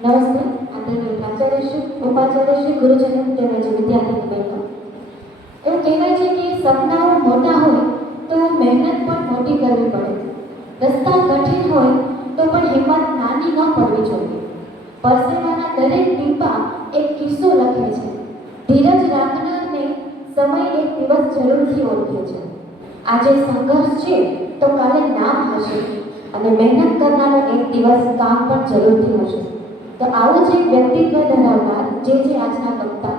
નમસ્તે, આદરણીય પ્રાચાર્યશ્રી, ઉપાચાર્યશ્રી, ગુરુજનો તેમજ વિદ્યાર્થી બહેનો. એવું કહેવાય છે કે સપનાઓ મોટા હોય તો મહેનત પણ મોટી કરવી પડે. રસ્તા કઠિન હોય તો પણ હિંમત નાની ન પડવી જોઈએ. પરસેવાના દરેક ટીપા એક કિસ્સો લખે છે. ધીરજ રાખનારને સમય એક દિવસ જરૂરથી ઓળખે છે. આજે સંઘર્ષ છે તો કાલે નામ હશે, અને મહેનત કરનારો એક દિવસ કામ પણ જરૂરથી હશે. તો આવું જ એક વ્યક્તિત્વ ધરાવનાર જે આજના વક્તા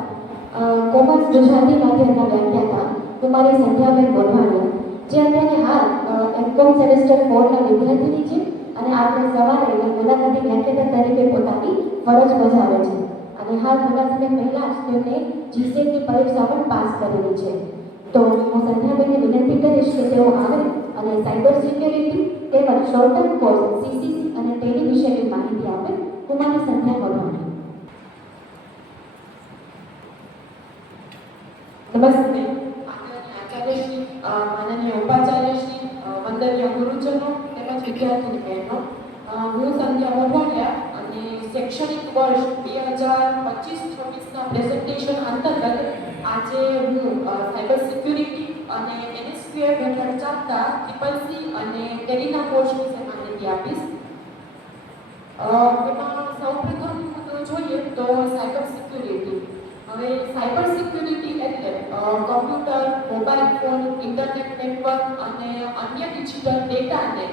કોમર્સ ગુજરાતી માધ્યમના વ્યાખ્યાતા કુમારી સંધ્યાબેન મોઢવાડિયા, જે અત્યારે હાલ એમકોમ સેમેસ્ટર 4 ના વિદ્યાર્થીની છે અને આપણે સવારે મુલાકાતી વ્યાખ્યાતા તરીકે પોતાની ફરજ બજાવે છે. અને હાલ થોડા સમય પહેલા જ તેમને જીસેટની પરીક્ષા પણ પાસ કરેલી છે. તો હું સંધ્યાબેનને વિનંતી કરીશ કે તેઓ આવે અને સાયબર સિક્યોરિટી તેમજ શોર્ટ ટર્મ કોર્સ સીસીસી અને ટેલી વિશેની માહિતી આપે. કુમારી સંધ્યા મોઢવાડિયા. નમસ્તે, આદરણીય આચાર્યશ્રી, માનનીય ઉપાચાર્યશ્રી, વંદનીય ગુરુજનો તેમજ વિદ્યાર્થી બહેનો. હું સંધ્યા મોઢવાડિયા અને શૈક્ષણિક વર્ષ 2025-26ના પ્રેઝન્ટેશન અંતર્ગત આજે હું સાયબર સિક્યુરિટી અને NSQL હેઠળ ચાલતા CCC અને ટેલીના કોર્સ વિશે માહિતી આપીશ. એમાં સૌપ્રથમ જોઈએ તો સાયબર સિક્યુરિટી. હવે સાયબર સિક્યુરિટી એટલે computer, mobile phone, internet network અને અન્ય ડિજિટલ ડેટાને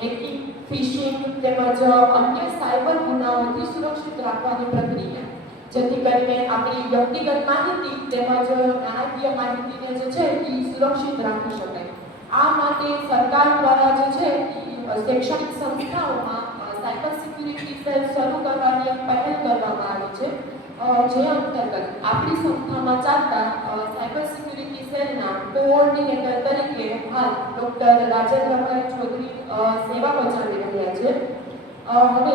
હેકિંગ, ફિશિંગ તેમજ અન્ય સાયબર ગુનાઓથી સુરક્ષિત રાખવાની પ્રક્રિયા, જેથી કરીને આપણી વ્યક્તિગત માહિતી તેમજ નાણાકીય માહિતીને જે છે એ સુરક્ષિત રાખી શકાય. આ માટે સરકાર દ્વારા જે છે એ શૈક્ષણિક સંસ્થાઓમાં સાયબર સિક્યુરિટી સેલ શરૂ કરવાની પહેલ કરવામાં આવી છે. જે અંતર્ગત આપણી સંસ્થામાં ચાલતા સાયબર સિક્યુરિટી સેલના કોઓર્ડિનેટર તરીકે હાલ ડોક્ટર રાજેન્દ્રભાઈ ચૌધરી સેવા બજાવી રહ્યા છે. હવે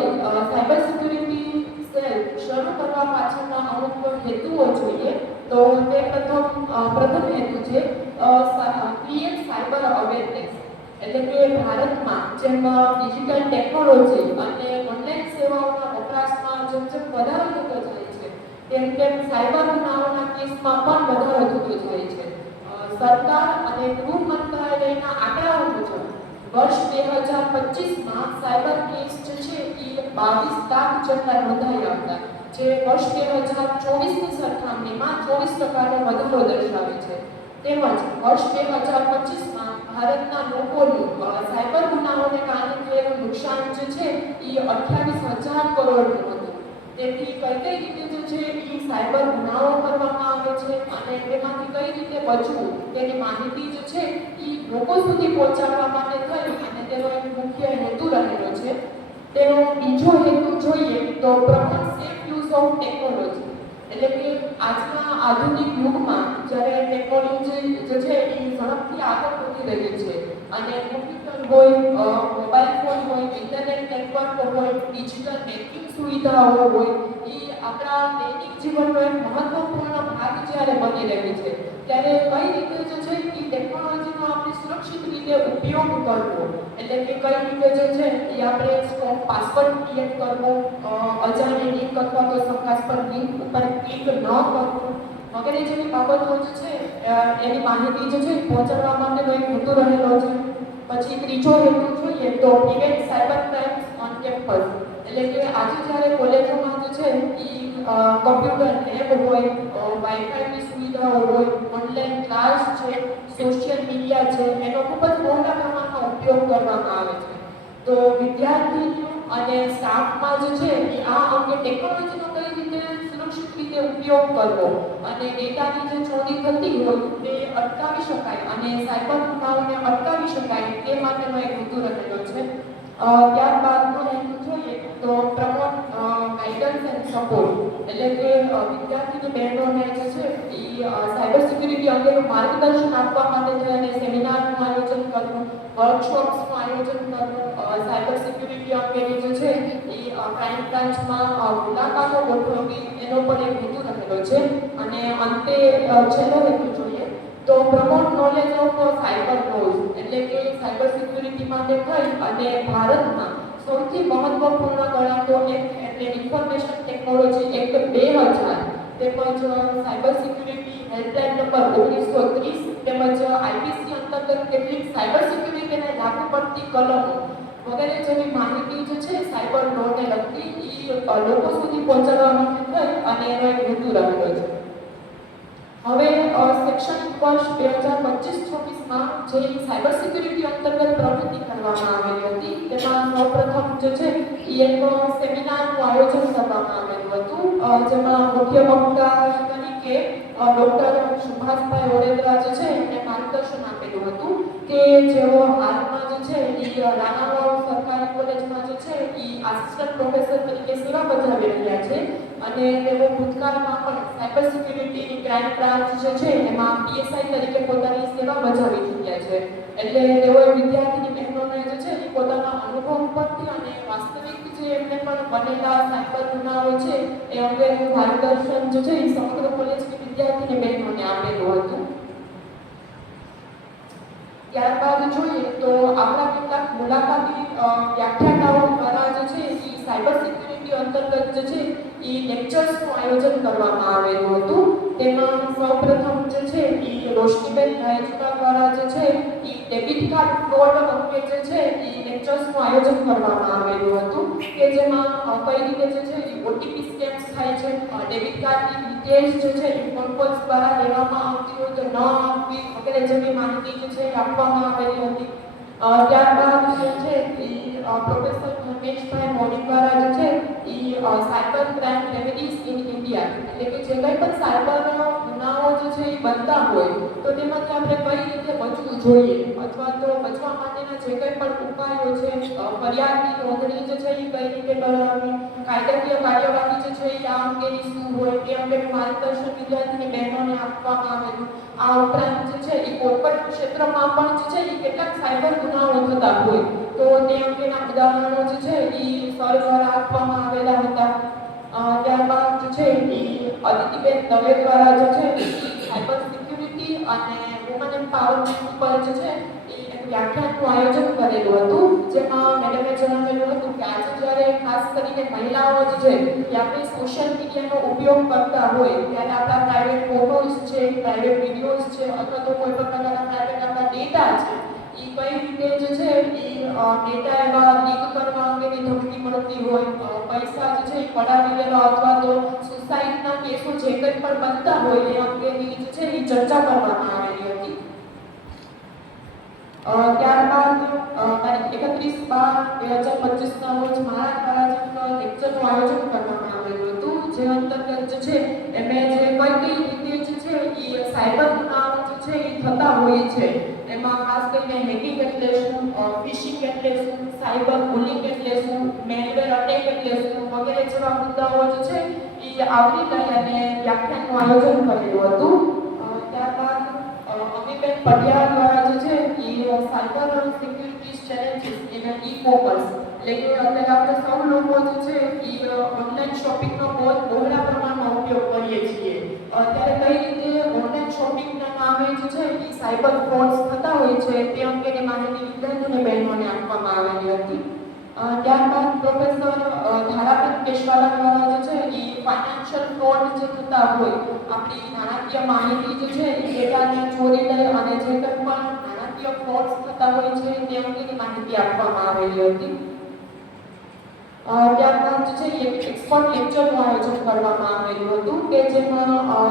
સાયબર સિક્યુરિટી સેલ શરૂ કરવા પાછળના અમુક હેતુઓ જોઈએ તો તે પ્રથમ હેતુ છે ક્રિએટ સાયબર અવેરનેસ, એટલે કે ભારતમાં જેમ ડિજિટલ ટેકનોલોજી અને ઓનલાઈન સેવાઓના વપરાશમાં જેમ વધારો થતો જાય છે તેમ સાયબર ગુનાઓના કેસમાં પણ વધારો થતો જાય છે. સરકાર અને ગૃહ મંત્રાલયના આંકડાઓ મુજબ વર્ષ 2025માં સાયબર કેસ જે છે એ 22 લાખ જેટલા નોંધાયા હતા, જે વર્ષ 2024ની સરખામણીમાં 24% વધારો દર્શાવે છે. તેમજ વર્ષ 2025માં ભારતના લોકોનું સાયબર ગુનાઓને કારણે થયેલું નુકસાન જે છે એ 28,000 કરોડનું હતું. તેથી કઈ રીતે જે છે એ સાયબર ગુનાઓ કરવામાં આવે છે અને તેમાંથી કઈ રીતે બચવું તેની માહિતી જે છે એ લોકો સુધી પહોંચાડવા માટે થઈ અને તેનો એક મુખ્ય હેતુ રહેલો છે. તેનો બીજો હેતુ જોઈએ તો promote safe use of technology, એટલે કે આજના આધુનિક યુગમાં જ્યારે ટેકનોલોજી જે છે એ ઝડપથી આગળ વધી રહી છે અને કમ્પ્યુટર હોય, મોબાઈલ ફોન હોય, ઇન્ટરનેટ નેટવર્ક હોય, ડિજિટલ બેન્કિંગ સુવિધાઓ હોય, એ આપણા દૈનિક જીવનનો એક મહત્વપૂર્ણ ભાગ જ્યારે બની રહી છે ત્યારે કઈ રીતે જે છે એ ટેકનોલોજીનો આપણે સુરક્ષિત રીતે ઉપયોગ કરવો, એટલે કે કઈ રીતે જે છે એ આપણે સ્ટ્રોંગ પાસવર્ડ ક્રિએટ કરવો, અજાણી લિંક અથવા તો શંકાસ્પદ લિંક ઉપર ક્લિક ન કરવું વગેરે જેવી બાબતો જે છે એની માહિતી જે છે પહોંચાડવા માટેનો એક હેતુ રહેલો છે. પછી ત્રીજો હેતુ જોઈએ તો prevent cyber crimes on campus, એટલે કે આજે જ્યારે કોલેજોમાં જે છે એ કમ્પ્યુટર લેબ હોય, વાઈફાઈની સુવિધાઓ હોય, ઓનલાઈન ક્લાસ છે, સોશિયલ મીડિયા છે, એનો ખૂબ જ મોટા પ્રમાણમાં ઉપયોગ કરવામાં આવે છે. તો વિદ્યાર્થીઓ અને સ્ટાફમાં જે છે એ આ અંગે ટેકનોલોજીનો કઈ રીતે સુરક્ષિત રીતે ઉપયોગ કરવો અને ડેટાની જે ચોરી થતી હોય તે અટકાવી શકાય અને સાયબર ગુનાઓને અટકાવી શકાય તે માટેનો એક હેતુ રહેલો છે. ત્યારબાદનો હેતુ જોઈએ તો પ્રમોટ ગાઈડન્સ એન્ડ સપોર્ટ, એટલે કે વિદ્યાર્થી બહેનોને જે છે એ સાયબર સિક્યુરિટી અંગેનું માર્ગદર્શન આપવા માટે થઈને સેમિનારનું આયોજન કરવું, વર્કશોપ્સનું આયોજન કરવું, સાયબર સિક્યુરિટી અંગેની જે છે એ ક્રાઇમ બ્રાન્ચમાં મુલાકાતો ગોઠવવી એનો પણ એક હેતુ રહેલો છે. અને અંતે છેલ્લો હેતુ જોઈએ તો promote knowledge of cyber lose, એટલે કે સાયબર સિક્યુરિટી માટે થઈ અને ભારતમાં સૌથી મહત્વપૂર્ણ ગણાતો એક એટલે ઇન્ફોર્મેશન ટેકનોલોજી એક્ટ 2000 તેમજ સાયબર સિક્યુરિટી હેલ્પલાઇન નંબર 1930 તેમજ આઈપીસી અંતર્ગત કેટલીક સાયબર સિક્યુરિટીને લાગુ પડતી કલમો વગેરે જેવી માહિતી જે છે સાયબર લોને લગતી એ લોકો સુધી પહોંચાડવા માટે થઈ અને એનો એક હેતુ રહેલો છે. હવે શૈક્ષણિક વર્ષ 2025-26માં જે સાયબર સિક્યુરિટી અંતર્ગત પ્રવૃત્તિ કરવામાં આવેલી હતી તેમાં સૌપ્રથમ જે છે એ એક સેમિનારનું આયોજન કરવામાં આવેલું હતું, જેમાં મુખ્ય વક્તા તરીકે ડૉક્ટર સુભાષભાઈ ઓડેદરા જે છે એમને માર્ગદર્શન આપેલું હતું કે જેઓ હાલમાં જે છે એ રાણાવાવ સરકારી કોલેજમાં જે છે એ આસિસ્ટન્ટ પ્રોફેસર તરીકે સેવા બજાવી રહ્યા છે અને તેઓ ભૂતકાળમાં પણ સાયબર સિક્યુરિટીની ક્રાઇમ બ્રાન્ચ જે છે એમાં પીએસઆઈ તરીકે પોતાની સેવા બજાવી ચૂક્યા છે. એટલે તેઓએ વિદ્યાર્થીની બહેનોને જે છે એ પોતાના અનુભવ ઉપરથી અને વાસ્તવિક જે એમને પણ બનેલા સાયબર ગુનાઓ છે એ અંગેનું માર્ગદર્શન જે છે એ સમગ્ર કોલેજની વિદ્યાર્થીની બહેનોને આપેલું હતું. ત્યારબાદ જોઈએ તો આપણા કેટલાક મુલાકાતી વ્યાખ્યાતાઓ દ્વારા જે છે એ સાયબર સિક્યુરિટી અંતર્ગત જે છે એ લેક્ચર્સનું આયોજન કરવામાં આવેલું હતું. તેમાં સૌપ્રથમ જે છે એ રોશનીબેન રાયચુરા દ્વારા જે છે એ ડેબિટ કાર્ડ ફ્રોડ અંગે જે છે એ લેક્ચર્સનું આયોજન કરવામાં આવેલું હતું કે જેમાં કઈ રીતે જે છે એ ઓટીપી સ્કેમ્સ થાય છે, ડેબિટ કાર્ડની ડિટેલ્સ જે છે એ ફોન કોલ્સ દ્વારા લેવામાં આવતી હોય તો ન આપવી વગેરે જેવી માહિતી જે છે એ આપવામાં આવેલી હતી. ત્યારબાદ જે છે એ પ્રોફેસર ધર્મેશભાઈ મોદી દ્વારા જે છે એ cyber crime remedies in India એટલે કે જે કંઈ પણ સાયબર ગુનાઓ જે છે એ બનતા હોય તો તેમાંથી આપણે કઈ રીતે બચવું જોઈએ અથવા તો બચવા માટેના જે કંઈ પણ ઉપાયો છે, ફરિયાદની નોંધણી જે છે એ કઈ રીતે કરવાની, કાયદાકીય કાર્યવાહી જે છે એ આ અંગેની શું હોય તે અંગેનું માર્ગદર્શન વિદ્યાર્થીની બહેનોને આપવામાં આવેલું. આ ઉપરાંત જે છે એ કોર્પોરેટ ક્ષેત્રમાં પણ જે છે એ કેટલાક સાયબર ગુનાઓ થતા હોય તો તે અંગેના ઉદાહરણો જે છે એ સર દ્વારા આપવામાં આવેલા હતા. ત્યારબાદ જે છે એ અદિતિબેન દવે દ્વારા જે છે સાયબર સિક્યુરિટી અને વુમન એમ્પાવરમેન્ટ ઉપર જે છે એ એક વ્યાખ્યાનનું આયોજન કરેલું હતું, જેમાં મેડમે જણાવેલું હતું કે આજે જ્યારે ખાસ કરીને મહિલાઓ જે છે એ આપણે સોશિયલ મીડિયાનો ઉપયોગ કરતા હોય ત્યારે આપણા પ્રાઇવેટ ફોટોઝ છે, પ્રાઇવેટ વિડીયોઝ છે અથવા તો કોઈ પણ પ્રકારના પ્રાઇવેટ આપણા ડેટા છે એ કઈ રીતે જે છે એ ડેટા એવા લીક કરવા અંગેની ધમકી મળતી હોય, પૈસા જે છે એ પડાવી લેવા અથવા તો સુસાઇડના કેસો જે કંઈ પણ બનતા હોય એ અંગેની જે છે એ ચર્ચા કરવામાં આવેલી હતી. ત્યારબાદ તારીખ 31/12/2025ના રોજ મારા દ્વારા એક લેક્ચરનું આયોજન કરવામાં આવેલું હતું, જે અંતર્ગત જે છે એમણે જે કઈ રીતે જે છે એ સાયબર ગુનાઓ જે છે એ થતા હોય છે એમાં ખાસ કરીને હેકિંગ એટલે શું, ફિશિંગ એટલે શું, સાયબર બુલિંગ એટલે શું, મેલવેર અટેક એટલે શું વગેરે જેવા મુદ્દાઓ જે છે એ આવરી લઈ અને વ્યાખ્યાનનું આયોજન કરેલું હતું. ત્યારબાદ અમીબેન પટિયાલા દ્વારા જે છે એ cyber security challenges in e-commerce એટલે કે અત્યારે આપણે સૌ લોકો જે છે એ ઓનલાઈન શોપિંગનો બહુ બહોળા પ્રમાણમાં ઉપયોગ કરીએ છીએ. ત્યારે કઈ રીતે ઓનલાઈન શોપિંગના નામે જે છે એ સાયબર ફ્રોડ્સ થતા હોય છે તે અંગેની માહિતી વિદ્યાર્થીઓને બહેનોને આપવામાં આવેલી હતી. ત્યારબાદ પ્રોફેસર ધારાબેન કેશવાલા દ્વારા જે છે એ ફાઇનાન્શિયલ ફ્રોડ જે થતા હોય, આપણી નાણાકીય માહિતી જે છે એ ડેટાને ચોરી લઈ અને જે કંઈ પણ નાણાકીય ફ્રોડ્સ થતા હોય છે તે અંગેની માહિતી આપવામાં આવેલી હતી. ત્યારબાદ જે છે એક એક્સપર્ટ લેક્ચરનું આયોજન કરવામાં આવેલું હતું કે જેમાં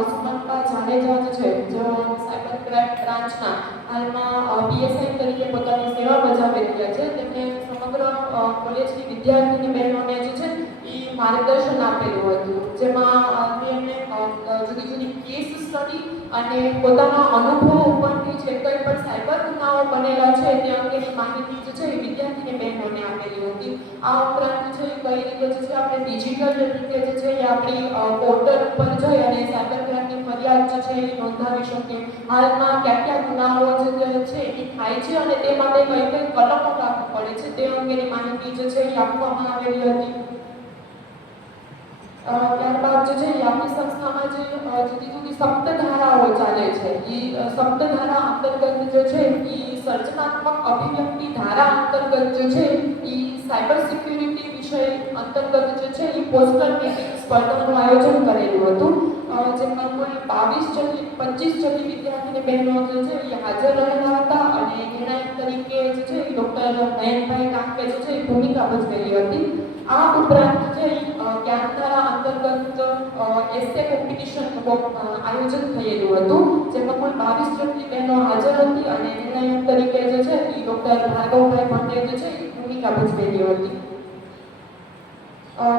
સુમનબા જાડેજા જે છે જેઓ સાયબર ક્રાઇમ બ્રાન્ચના હાલમાં પીએસઆઈ તરીકે પોતાની સેવા બજાવી રહ્યા છે, તેમને સમગ્ર કોલેજની વિદ્યાર્થીની બહેનોને જે છે એ માર્ગદર્શન આપેલું હતું, જેમાં તેમને જુદી જુદી કેસ સ્ટડી અને પોતાના અનુભવ ઉપરથી જે કંઈ પણ સાયબર ગુનાઓ બનેલા છે તે અંગેની માહિતી જે છે એ વિદ્યાર્થીની બહેનોને આપેલી હતી. આ ઉપરાંત જે કઈ રીતે જે છે આપણે ડિજિટલ રીતે જે છે એ આપણી પોર્ટલ ઉપર જઈ અને સાયબર ક્રાઇમની ફરિયાદ જે છે એ નોંધાવી શકીએ, હાલમાં કયા ગુનાઓ જે છે એ થાય છે અને તે માટે કઈ કઈ કલમો લાગુ પડે છે તે અંગેની માહિતી જે છે એ આપવામાં આવેલી હતી. ત્યારબાદ જે છે એ આપણી સંસ્થામાં જે જુદી જુદી સપ્તધારાઓ ચાલે છે એ સપ્તધારા અંતર્ગત જે છે એ સર્જનાત્મક અભિવ્યક્તિ ધારા અંતર્ગત જે છે એ સાયબર સિક્યુરિટી વિષય વિષય અંતર્ગત જે છે એ પોસ્ટર મેકિંગ સ્પર્ધાનું આયોજન કરેલું હતું, જેમાં કુલ 25 જેટલી વિદ્યાર્થીની બહેનો જે છે એ હાજર રહેલા હતા અને નિર્ણાયક તરીકે જે છે એ ડૉક્ટર નયનભાઈ કાંકે જે છે એ ભૂમિકા ભજવેલી હતી. આ ઉપરાંત જે જ્ઞાનધારા અંતર્ગત એસે કોમ્પિટિશનનું આયોજન થયેલું હતું, જેમાં કુલ 22 જેટલી બહેનો હાજર હતી અને નિર્ણાયક તરીકે જે છે એ ડૉક્ટર ભાર્ગવભાઈ ભટ્ટે જે છે એ ભૂમિકા ભજવેલી હતી.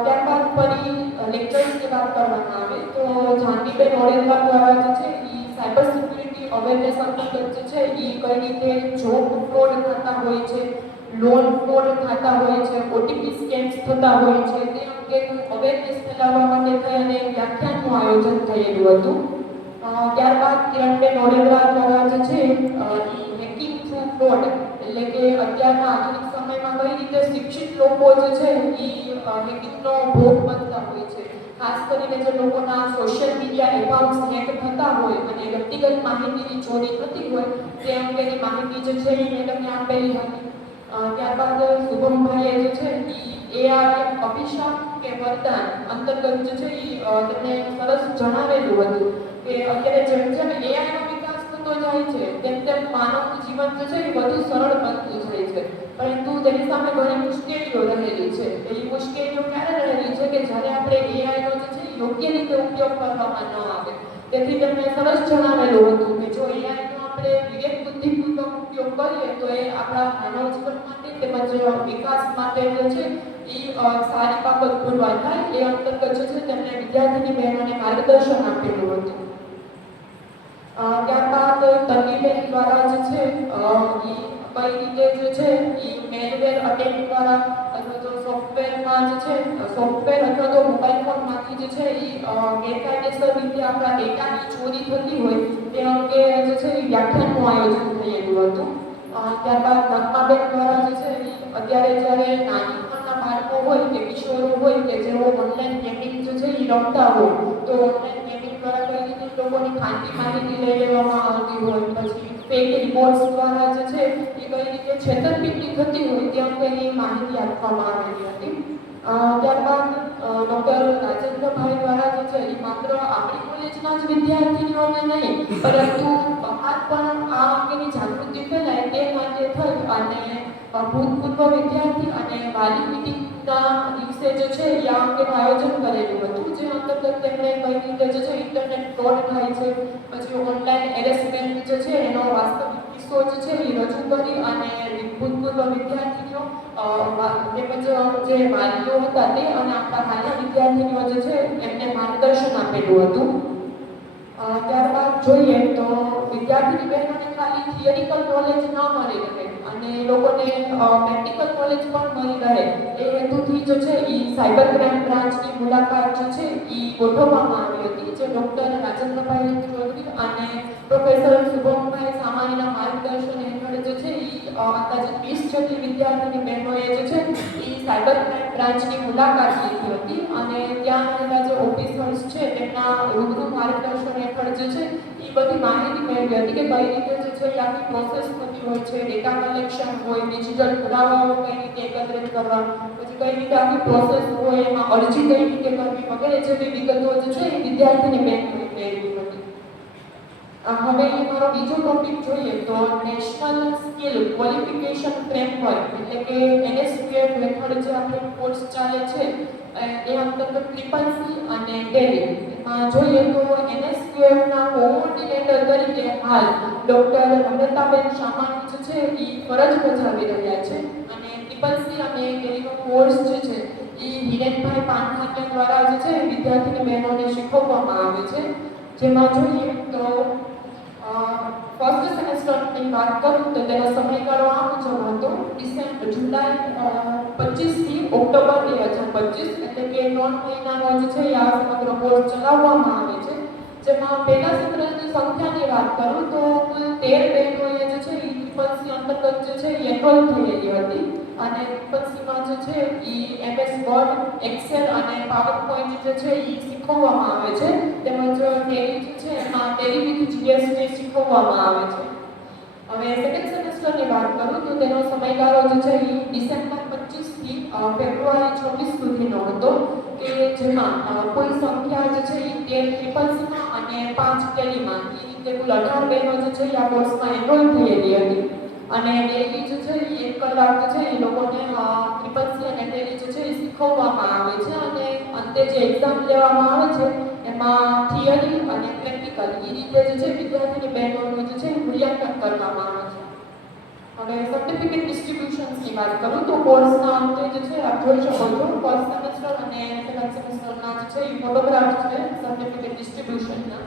ત્યારબાદ ફરી લેક્ચર્સની વાત કરવામાં આવે તો જાનવીબેન ઓડેદરા દ્વારા જે છે એ સાયબર સિક્યુરિટી અવેરનેસ અંતર્ગત જે છે એ કઈ રીતે જોબ ફ્રોડ થતા હોય છે, લોન ફ્રોડ થતા હોય છે, ઓટીપી સ્કેમ્સ થતા હોય છે તે અંગેનું અવેરનેસ ફેલાવવા માટે થઈ અને વ્યાખ્યાનનું આયોજન થયેલું હતું. ત્યારબાદ કિરણબેન ઓડેદરા દ્વારા જે છે હેકિંગ થ્રુ ફ્રોડ એટલે કે અત્યારના આધુનિક સમયમાં કઈ રીતે શિક્ષિત લોકો જે છે એ હેકિંગનો ભોગ બનતા હોય છે, ખાસ કરીને જે લોકોના સોશિયલ મીડિયા એકાઉન્ટ્સ હેક થતા હોય અને વ્યક્તિગત માહિતીની ચોરી થતી હોય તે અંગેની માહિતી જે છે એ મેડમને આપેલી હતી. ત્યારબાદ શુભમભાઈએ જે છે એ એઆઈ અભિશાપ કે વરદાન અંતર્ગત જે છે એ તેમને સરસ જણાવેલું હતું કે અત્યારે જેમ જેમ એઆઈનો વિકાસ થતો જાય છે તેમ તેમ માનવનું જીવન જે છે એ વધુ સરળ બનતું જાય છે, પરંતુ તેની સામે ઘણી મુશ્કેલીઓ રહેલી છે. એ મુશ્કેલીઓ ક્યારે રહેલી છે કે જ્યારે આપણે એઆઈનો જે છે યોગ્ય રીતે ઉપયોગ કરવામાં ન આવે. તેથી તેમણે સરસ જણાવેલું હતું કે જો એઆઈનો આપણે વિવેક બુદ્ધિપૂર્વક ઉપયોગ કરીએ તો એ આપણા માનવ જીવન માટે તેમજ વિકાસ માટે જે છે એ સારી બાબત પુરવાર થાય. એ અંતર્ગત જે છે તેમણે વિદ્યાર્થીની બહેનોને માર્ગદર્શન આપેલું હતું. ત્યારબાદ તન્વીબેન દ્વારા જે છે કઈ રીતે જે છે એ મેલવેર અટેક દ્વારા અથવા તો સોફ્ટવેરમાં જે છે સોફ્ટવેર અથવા તો મોબાઈલ ફોનમાંથી જે છે એ ગેરકાયદેસર રીતે આપણા ડેટાની ચોરી થતી હોય તે અંગે જે છે એ વ્યાખ્યાનનું આયોજન થયેલું હતું. ત્યારબાદ નગમાબેન દ્વારા જે છે અત્યારે જ્યારે નાની ઉંમરના બાળકો હોય કે કિશોરો હોય કે જેઓ ઓનલાઈન ગેમિંગ જે છે એ રમતા હોય તો ઓનલાઈન ગેમિંગ દ્વારા કઈ રીતે લોકોની ખાનગી માહિતી લઈ લેવામાં આવતી હોય, પછી ફેક રિપોર્ટ્સ દ્વારા જે છે એ કઈ રીતે છેતરપિંડી થતી હોય તે અંગેની માહિતી આપવામાં આવેલી હતી. ત્યારબાદ ડૉક્ટર રાજેન્દ્રભાઈ દ્વારા જે છે એ માત્ર આપણી કોલેજના જ વિદ્યાર્થીનીઓને નહીં પરંતુ બહાર પણ આ અંગેની જાગૃતિ ફેલાય તે માટે થઈ અને ભૂતપૂર્વ વિદ્યાર્થી અને વાલી મીટિંગના દિવસે જે છે એ આ અંગેનું આયોજન કરેલું હતું, જે અંતર્ગત તેમણે કઈ રીતે જે છે ઇન્ટરનેટ ફ્રોડ થાય છે, પછી ઓનલાઈન હેરેસમેન્ટ જે છે એનો વાસ્તવિક કિસ્સો જે છે એ રજૂ કરી અને ભૂતપૂર્વ વિદ્યાર્થીઓ તેમજ જે વાલીઓ હતા તે અને આપણા હાલના વિદ્યાર્થીઓ જે છે એમને માર્ગદર્શન આપેલું હતું. ત્યારબાદ જોઈએ તો વિદ્યાર્થીની બહેનોને ખાલી થિયરિકલ નોલેજ ન મળી રહે અને લોકોને પ્રેક્ટિકલ નોલેજ પણ મળી રહે એ હેતુથી જે છે એ સાયબર ક્રાઇમ બ્રાન્ચની મુલાકાત જે છે એ ગોઠવવામાં આવી હતી, જે ડૉક્ટર રાજેન્દ્રભાઈ ચૌધરી અને પ્રોફેસર શુભમભાઈ સામાણીના માર્ગદર્શન હેઠળ જે છે એ અંદાજે 20 જેટલી વિદ્યાર્થીની બહેનોએ જે છે એ સાયબર ક્રાઇમ બ્રાન્ચની મુલાકાત લીધી હતી અને ત્યાં રહેલા જે ઓફિસર્સ છે તેમના રૂબરૂ માર્ગદર્શન હેઠળ જે છે એ બધી માહિતી મેળવી હતી કે કઈ રીતે જે છે એ આખી પ્રોસેસ થતી હોય છે, ડેટા કલેક્શન હોય, ડિજિટલ પુરાવાઓ કઈ રીતે એકત્રિત કરવા, પછી કઈ રીતે આખી પ્રોસેસ હોય, એમાં અરજી કઈ રીતે કરવી વગેરે જેવી વિગતો જે છે એ વિદ્યાર્થીની બહેનોએ મેળવી હતી. હવે મારો બીજો ટોપિક જોઈએ તો નેશનલ સ્કિલ ક્વોલિફિકેશન ફ્રેમવર્ક એટલે કે NSQF હેઠળ જે આપણો કોર્સ ચાલે છે એ અંતર્ગત CCC અને ટેલી. એમાં જોઈએ તો NSQFના કોઓર્ડિનેટર તરીકે હાલ ડૉક્ટર અમૃતાબેન સામાણી જે છે એ ફરજ બજાવી રહ્યા છે અને CCC અને ટેલીનો કોર્સ જે છે એ હિરેનભાઈ પાનહાટિયા દ્વારા જે છે વિદ્યાર્થીની બહેનોને શીખવવામાં આવે છે. જેમાં જોઈએ તો ફર્સ્ટ સેમેસ્ટરની વાત કરું તો તેનો સમયગાળો આ મુજબ હતો જુલાઈ 25 થી ઓક્ટોબર 2025 એટલે કે 3 મહિનાનો જે છે આ સમગ્ર કોર્સ ચલાવવામાં આવે છે. જેમાં પહેલા સત્રની સંખ્યાની વાત કરું તો કુલ 13 બહેનોએ જે છે CCC અંતર્ગત જે છે એનરોલ થયેલી હતી અને CCCમાં જે છે MS વર્ડ, એક્સેલ અને પાવર પોઈન્ટ જે છે એ શીખવવામાં આવે છે, તેમજ ટેલી જે છે એમાં ટેલી વિથ GST શીખવવામાં આવે છે. હવે સેકન્ડ સેમેસ્ટરની વાત કરું તો તેનો સમયગાળો જે છે એ ડિસેમ્બર 25 થી ફેબ્રુઆરી 26 સુધીનો હતો કે જેમાં કોઈ સંખ્યા જે છે એ 13 ટ્રિપલ્સમાં અને 5 ટેલીમાં એ રીતે કુલ 18 બહેનો જે છે એ આ કોર્સમાં એનરોલ થયેલી હતી અને ડેલી જે છે એ 1 કલાક જે છે એ લોકોને ટ્રિપલ્સી અને ટેલી જે છે એ શીખવવામાં આવે છે અને અંતે જે એક્ઝામ લેવામાં આવે છે એમાં થિયરી અને પ્રેક્ટિકલ એ રીતે જે છે વિદ્યાર્થીની બહેનોનું જે છે એ મૂલ્યાંકન કરવામાં આવે છે. હવે સર્ટિફિકેટ ડિસ્ટ્રીબ્યુશન્સની વાત કરું તો કોર્સના અંતે જે છે આપ જોઈ શકો છો ફર્સ્ટ સેમેસ્ટર અને સેકન્ડ સેમેસ્ટરના જે છે એ ફોટોગ્રાફ્સ છે સર્ટિફિકેટ ડિસ્ટ્રીબ્યુશનના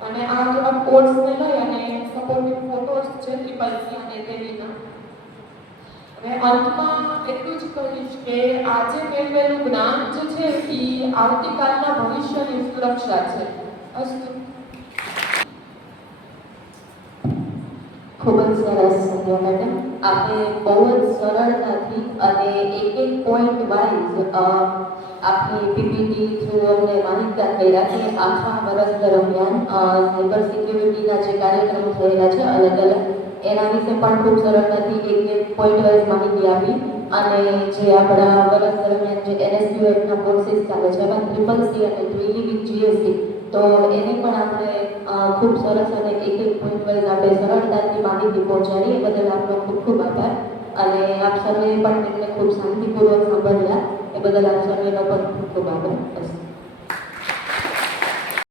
અને આ થોડા કોર્સને લઈ અને સપોર્ટિવ ફોટોસ છે ટ્રિપલ સી અને તેવીના. હવે અંતમાં એટલું જ કહીશ કે આજે મેળવેલું જ્ઞાન જે છે એ આવતીકાલના ભવિષ્યની સુરક્ષા છે. અસ્તુ. ખૂબ જ સરસ સંધ્યા મેડમ. આપણે બહુ જ સરળતાથી અને એક પોઈન્ટ વાઇઝ આપની પીપીટી થ્રુ અમને માહિતગાર કર્યા કે આખા વર્ષ દરમિયાન સાયબર સિક્યુરિટીના જે કાર્યક્રમ થયેલા છે અલગ અલગ એના વિશે પણ ખૂબ સરળતાથી એક પોઈન્ટ વાઇઝ માહિતી આપી અને જે આપણા વર્ષ દરમિયાન જે NSQFના કોર્સીસ ચાલે છે એમાં ટ્રિપલ સી અને ટ્વેલી વિથ GST તો એની પણ આપણે ખૂબ સરસ અને એક પોઈન્ટ વાઇઝ આપણે સરળતાથી માહિતી પહોંચાડી એ બદલ આપનો ખૂબ ખૂબ આભાર અને આપ સર્વે પણ તેમને ખૂબ શાંતિપૂર્વક સાંભળ્યા એ બદલ આપ સર્વેનો પણ ખૂબ ખૂબ આભાર.